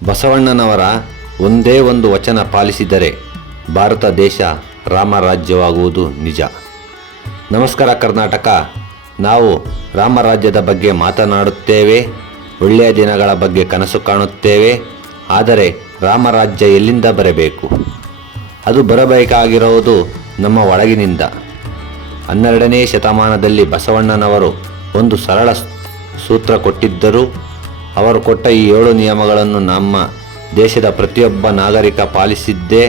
ಬಸವಣ್ಣನವರ ಒಂದೇ ಒಂದು ವಚನ ಪಾಲಿಸಿದರೆ ಭಾರತ ದೇಶ ರಾಮರಾಜ್ಯವಾಗುವುದು ನಿಜ. ನಮಸ್ಕಾರ ಕರ್ನಾಟಕ. ನಾವು ರಾಮರಾಜ್ಯದ ಬಗ್ಗೆ ಮಾತನಾಡುತ್ತೇವೆ, ಒಳ್ಳೆಯ ದಿನಗಳ ಬಗ್ಗೆ ಕನಸು ಕಾಣುತ್ತೇವೆ. ಆದರೆ ರಾಮರಾಜ್ಯ ಎಲ್ಲಿಂದ ಬರಬೇಕು? ಅದು ಬರಬೇಕಾಗಿರುವುದು ನಮ್ಮ ಒಳಗಿನಿಂದ. 12ನೇ ಶತಮಾನದಲ್ಲಿ ಬಸವಣ್ಣನವರು ಒಂದು ಸರಳ ಸೂತ್ರ ಕೊಟ್ಟಿದ್ದರು. ಅವರು ಕೊಟ್ಟ ಈ 7 ನಿಯಮಗಳನ್ನು ನಮ್ಮ ದೇಶದ ಪ್ರತಿಯೊಬ್ಬ ನಾಗರಿಕ ಪಾಲಿಸಿದ್ದೇ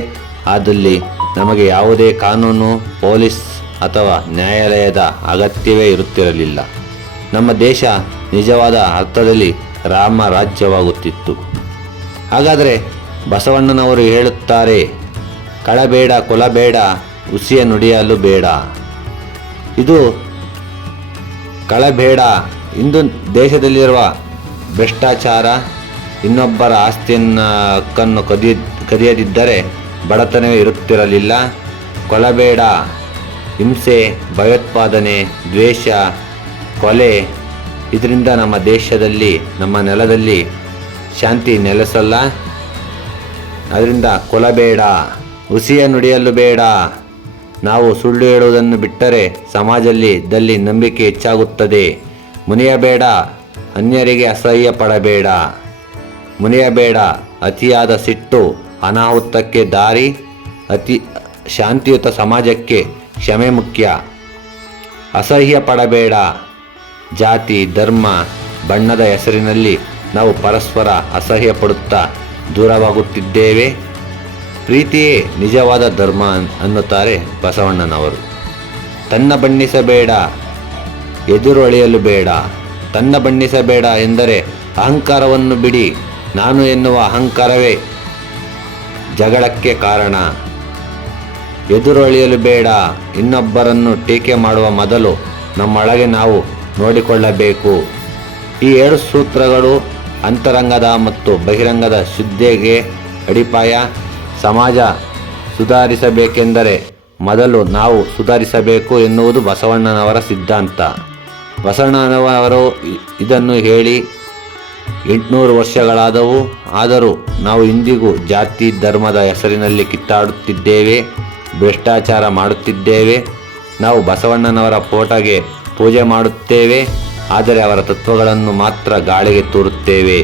ಆದಲ್ಲಿ ನಮಗೆ ಯಾವುದೇ ಕಾನೂನು, ಪೊಲೀಸ್ ಅಥವಾ ನ್ಯಾಯಾಲಯದ ಅಗತ್ಯವೇ ಇರುತ್ತಿರಲಿಲ್ಲ. ನಮ್ಮ ದೇಶ ನಿಜವಾದ ಅರ್ಥದಲ್ಲಿ ರಾಮರಾಜ್ಯವಾಗುತ್ತಿತ್ತು. ಹಾಗಾದರೆ ಬಸವಣ್ಣನವರು ಹೇಳುತ್ತಾರೆ, ಕಳಬೇಡ, ಕೊಲಬೇಡ, ಹುಸಿಯ ನುಡಿಯಲು ಬೇಡ. ಇದು ಕಳಬೇಡ. ಇಂದು ದೇಶದಲ್ಲಿರುವ ಭ್ರಷ್ಟಾಚಾರ, ಇನ್ನೊಬ್ಬರ ಹಕ್ಕನ್ನು ಕದಿಯದಿದ್ದರೆ ಬಡತನವೇ ಇರುತ್ತಿರಲಿಲ್ಲ. ಕೊಲಬೇಡ, ಹಿಂಸೆ, ಭಯೋತ್ಪಾದನೆ, ದ್ವೇಷ, ಕೊಲೆ, ಇದರಿಂದ ನಮ್ಮ ದೇಶದಲ್ಲಿ, ನಮ್ಮ ನೆಲದಲ್ಲಿ ಶಾಂತಿ ನೆಲೆಸಲ್ಲ. ಅದರಿಂದ ಕೊಲಬೇಡ, ಹುಸಿಯ ನುಡಿಯಲು ಬೇಡ. ನಾವು ಸುಳ್ಳು ಹೇಳುವುದನ್ನು ಬಿಟ್ಟರೆ ಸಮಾಜದಲ್ಲಿ ನಂಬಿಕೆ ಹೆಚ್ಚಾಗುತ್ತದೆ. ಮುನಿಯಬೇಡ, ಅನ್ಯರಿಗೆ ಅಸಹ್ಯ ಪಡಬೇಡ. ಮುನಿಯಬೇಡ, ಅತಿಯಾದ ಸಿಟ್ಟು ಅನಾಹುತಕ್ಕೆ ದಾರಿ. ಶಾಂತಿಯುತ ಸಮಾಜಕ್ಕೆ ಕ್ಷಮೆ ಮುಖ್ಯ. ಅಸಹ್ಯ ಪಡಬೇಡ. ಜಾತಿ, ಧರ್ಮ, ಬಣ್ಣದ ಹೆಸರಿನಲ್ಲಿ ನಾವು ಪರಸ್ಪರ ಅಸಹ್ಯ ಪಡುತ್ತಾ ದೂರವಾಗುತ್ತಿದ್ದೇವೆ. ಪ್ರೀತಿಯೇ ನಿಜವಾದ ಧರ್ಮ ಅನ್ನುತ್ತಾರೆ ಬಸವಣ್ಣನವರು. ತನ್ನ ಬಣ್ಣಿಸಬೇಡ, ಎದುರೊಳೆಯಲು ಬೇಡ. ತನ್ನ ಬಣ್ಣಿಸಬೇಡ ಎಂದರೆ ಅಹಂಕಾರವನ್ನು ಬಿಡಿ. ನಾನು ಎನ್ನುವ ಅಹಂಕಾರವೇ ಜಗಳಕ್ಕೆ ಕಾರಣ. ಎದುರೊಳೆಯಲು ಬೇಡ. ಇನ್ನೊಬ್ಬರನ್ನು ಟೀಕೆ ಮಾಡುವ ಮೊದಲು ನಮ್ಮೊಳಗೆ ನಾವು ನೋಡಿಕೊಳ್ಳಬೇಕು. ಈ 7 ಸೂತ್ರಗಳು ಅಂತರಂಗದ ಮತ್ತು ಬಹಿರಂಗದ ಶುದ್ಧಿಗೆ ಅಡಿಪಾಯ. ಸಮಾಜ ಸುಧಾರಿಸಬೇಕೆಂದರೆ ಮೊದಲು ನಾವು ಸುಧಾರಿಸಬೇಕು ಎನ್ನುವುದು ಬಸವಣ್ಣನವರ ಸಿದ್ಧಾಂತ. ಬಸವಣ್ಣನವರು ಇದನ್ನು ಹೇಳಿ 800 ವರ್ಷಗಳಾದವು. ಆದರೂ ನಾವು ಇಂದಿಗೂ ಜಾತಿ, ಧರ್ಮದ ಹೆಸರಿನಲ್ಲಿ ಕಿತ್ತಾಡುತ್ತಿದ್ದೇವೆ, ಭ್ರಷ್ಟಾಚಾರ ಮಾಡುತ್ತಿದ್ದೇವೆ. ನಾವು ಬಸವಣ್ಣನವರ ಫೋಟೋಗೆ ಪೂಜೆ ಮಾಡುತ್ತೇವೆ, ಆದರೆ ಅವರ ತತ್ವಗಳನ್ನು ಮಾತ್ರ ಗಾಳಿಗೆ ತೂರುತ್ತೇವೆ.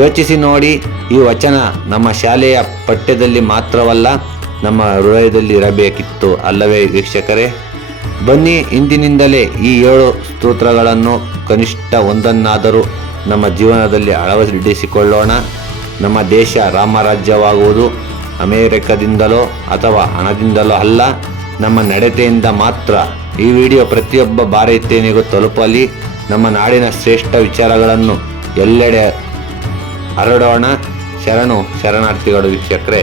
ಯೋಚಿಸಿ ನೋಡಿ. ಈ ವಚನ ನಮ್ಮ ಶಾಲೆಯ ಪಠ್ಯದಲ್ಲಿ ಮಾತ್ರವಲ್ಲ, ನಮ್ಮ ಹೃದಯದಲ್ಲಿ ಇರಬೇಕಿತ್ತು ಅಲ್ಲವೇ ವೀಕ್ಷಕರೇ? ಬನ್ನಿ, ಇಂದಿನಿಂದಲೇ ಈ 7 ಸ್ತೋತ್ರಗಳನ್ನು ಕನಿಷ್ಠ ಒಂದನ್ನಾದರೂ ನಮ್ಮ ಜೀವನದಲ್ಲಿ ಅಳವಡಿಸಿಕೊಳ್ಳೋಣ. ನಮ್ಮ ದೇಶ ರಾಮರಾಜ್ಯವಾಗುವುದು ಅಮೆರಿಕದಿಂದಲೋ ಅಥವಾ ಹಣದಿಂದಲೋ ಅಲ್ಲ, ನಮ್ಮ ನಡತೆಯಿಂದ ಮಾತ್ರ. ಈ ವಿಡಿಯೋ ಪ್ರತಿಯೊಬ್ಬ ಭಾರತೀಯನಿಗೂ ತಲುಪಲಿ. ನಮ್ಮ ನಾಡಿನ ಶ್ರೇಷ್ಠ ವಿಚಾರಗಳನ್ನು ಎಲ್ಲೆಡೆ ಹರಡೋಣ. ಶರಣಾರ್ಥಿಗಳು ವೀಕ್ಷಕರೇ.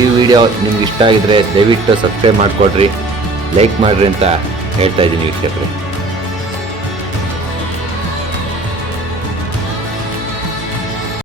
ಈ ವಿಡಿಯೋ ನಿಮ್ಗೆ ಇಷ್ಟ ಆಗಿದ್ರೆ ದಯವಿಟ್ಟು ಸಬ್ಸ್ಕ್ರೈಬ್ ಮಾಡಿಕೊಡ್ರಿ, ಲೈಕ್ ಮಾಡಿರಿ ಅಂತ ಹೇಳ್ತಾ ಇದ್ದೀನಿ ವೀಕ್ಷಕರೇ.